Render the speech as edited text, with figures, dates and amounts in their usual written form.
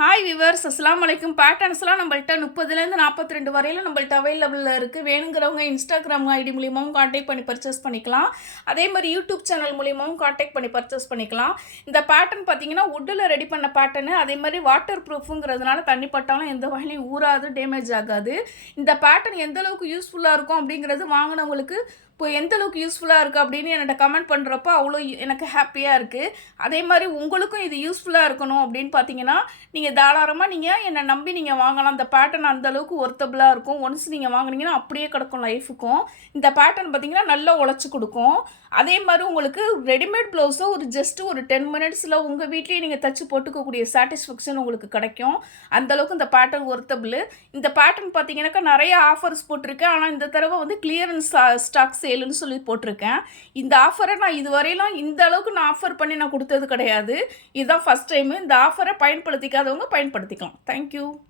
Hi viewers, அஸ்ஸலாமு அலைக்கும். பேட்டர்ன்ஸ்லாம் நம்மள்ட்ட 30லேருந்து 42 வரையிலும் நம்மள்ட்ட அவைலபிளில் இருக்குது. வேணுங்கிறவங்க இன்ஸ்டாகிராம் ஐடி மூலியமாகவும் காண்டாக்ட் பண்ணி பர்ச்சேஸ் பண்ணிக்கலாம். அதே மாதிரி யூடியூப் சேனல் மூலியமாகவும் காண்டாக்ட் பண்ணி பர்ச்சேஸ் பண்ணிக்கலாம். இந்த பேட்டர்ன் பார்த்தீங்கன்னா வுட்டில் ரெடி பண்ண பேட்டர்னு, அதே மாதிரி வாட்டர் ப்ரூஃபுங்கிறதுனால தண்ணி பட்டாலும் எந்த வகையிலையும் ஊறாது, டேமேஜ் ஆகாது. இந்த பேட்டர்ன் எந்த அளவுக்கு யூஸ்ஃபுல்லாக இருக்கும் அப்படிங்கிறது வாங்கினவங்களுக்கு இப்போ எந்த அளவுக்கு யூஸ்ஃபுல்லாக இருக்குது அப்படின்னு என்கிட்ட கமெண்ட் பண்ணுறப்போ அவ்வளோ எனக்கு ஹாப்பியாக இருக்குது. அதே மாதிரி உங்களுக்கும் இது யூஸ்ஃபுல்லாக இருக்கணும் அப்படின்னு பார்த்தீங்கன்னா நீங்கள் தாராளமாக என்னை நம்பி நீங்கள் வாங்கலாம். அந்த பேட்டர்ன் அந்தளவுக்கு ஒர்த்தபுளாக இருக்கும். ஒன்ஸ் நீங்கள் வாங்கினீங்கன்னா அப்படியே கிடக்கும் லைஃபுக்கும். இந்த பேட்டர்ன் பார்த்தீங்கன்னா நல்லா உழைச்சி கொடுக்கும். அதே மாதிரி உங்களுக்கு ரெடிமேட் ப்ளவுஸை ஒரு 10 மினிட்ஸில் உங்கள் வீட்லேயே நீங்கள் தச்சு போட்டுக்கக்கூடிய சாட்டிஸ்ஃபேக்ஷன் உங்களுக்கு கிடைக்கும். அந்தளவுக்கு இந்த பேட்டர்ன் ஒர்த்தபுள். இந்த பேட்டர்ன் பார்த்தீங்கன்னாக்கா நிறைய ஆஃபர்ஸ் போட்டிருக்கேன். ஆனால் இந்த தடவை கிளியரன்ஸ் ஸ்டாக்ஸ் சேல்னு சொல்லி போட்டிருக்கேன். இந்த ஆஃபரை நான் இதுவரையிலும் இந்த அளவுக்கு நான் ஆஃபர் பண்ணி நான் கொடுத்தது கிடையாது. இதுதான் ஃபஸ்ட் டைமு. இந்த ஆஃபரை பயன்படுத்திக்காதவங்க பயன்படுத்திக்கலாம். தேங்க்யூ.